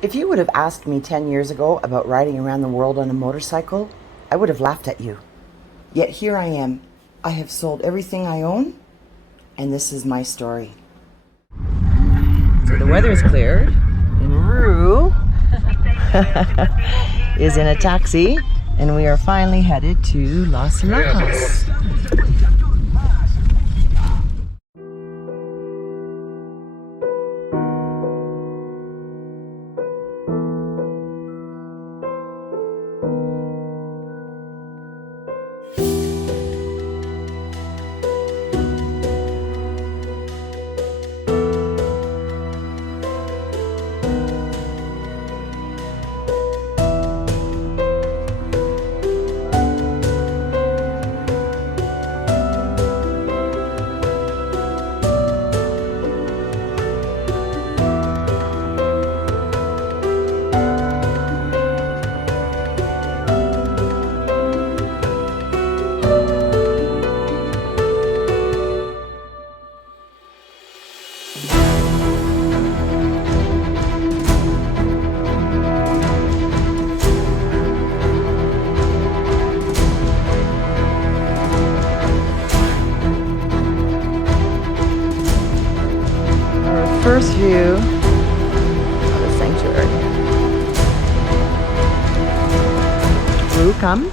If you would have asked me 10 years ago about riding around the world on a motorcycle, I would have laughed at you. Yet here I am. I have sold everything I own, and this is my story. So the weather is cleared, and Roo is in a taxi, and we are finally headed to Las Lajas. First view of the sanctuary. Roo, come.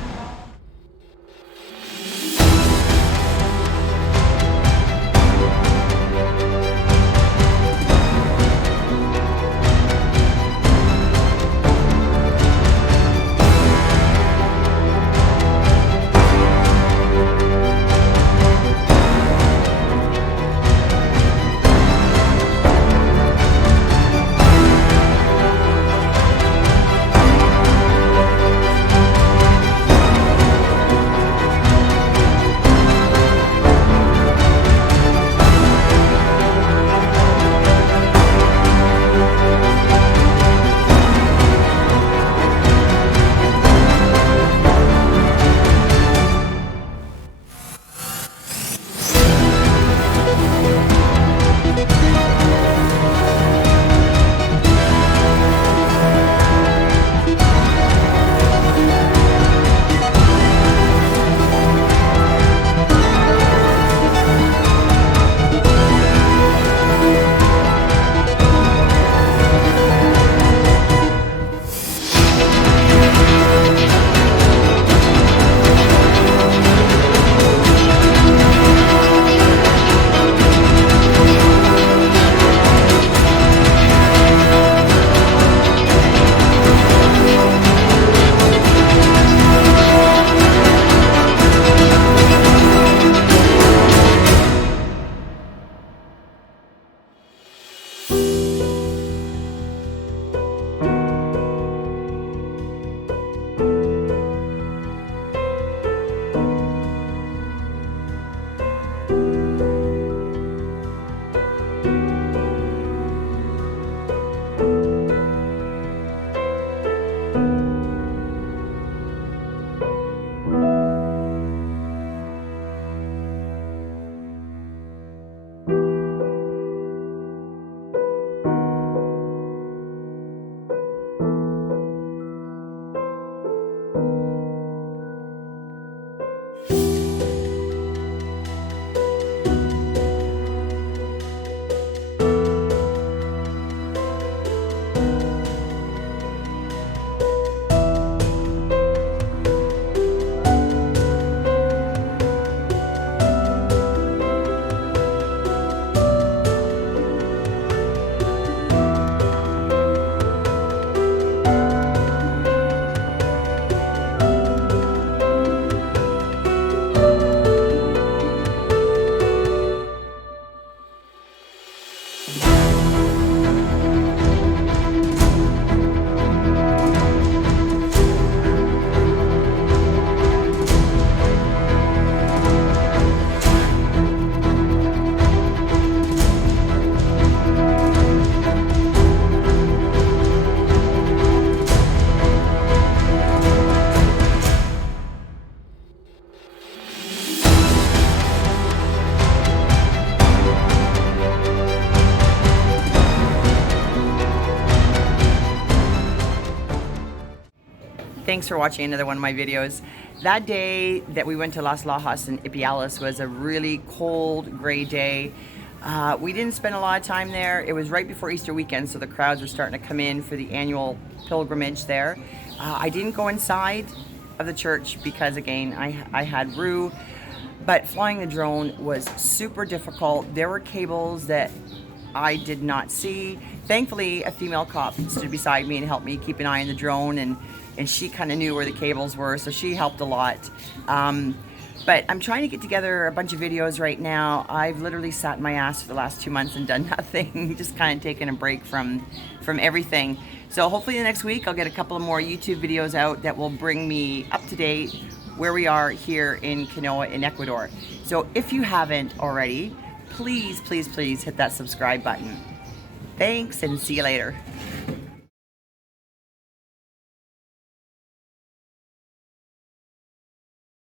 Thanks for watching another one of my videos. That day that we went to Las Lajas in Ipiales was a really cold, gray day. We didn't spend a lot of time there. It was right before Easter weekend, so the crowds were starting to come in for the annual pilgrimage there. I didn't go inside of the church because, again, I had Roo, but flying the drone was super difficult. There were cables that I did not see. Thankfully, a female cop stood beside me and helped me keep an eye on the drone, and she kind of knew where the cables were, so she helped a lot. But I'm trying to get together a bunch of videos right now. I've literally sat in my ass for the last 2 months and done nothing, just kind of taking a break from everything. So hopefully the next week I'll get a couple of more YouTube videos out that will bring me up to date where we are here in Quinoa in Ecuador. So if you haven't already, please, please, please hit that subscribe button. Thanks, and see you later.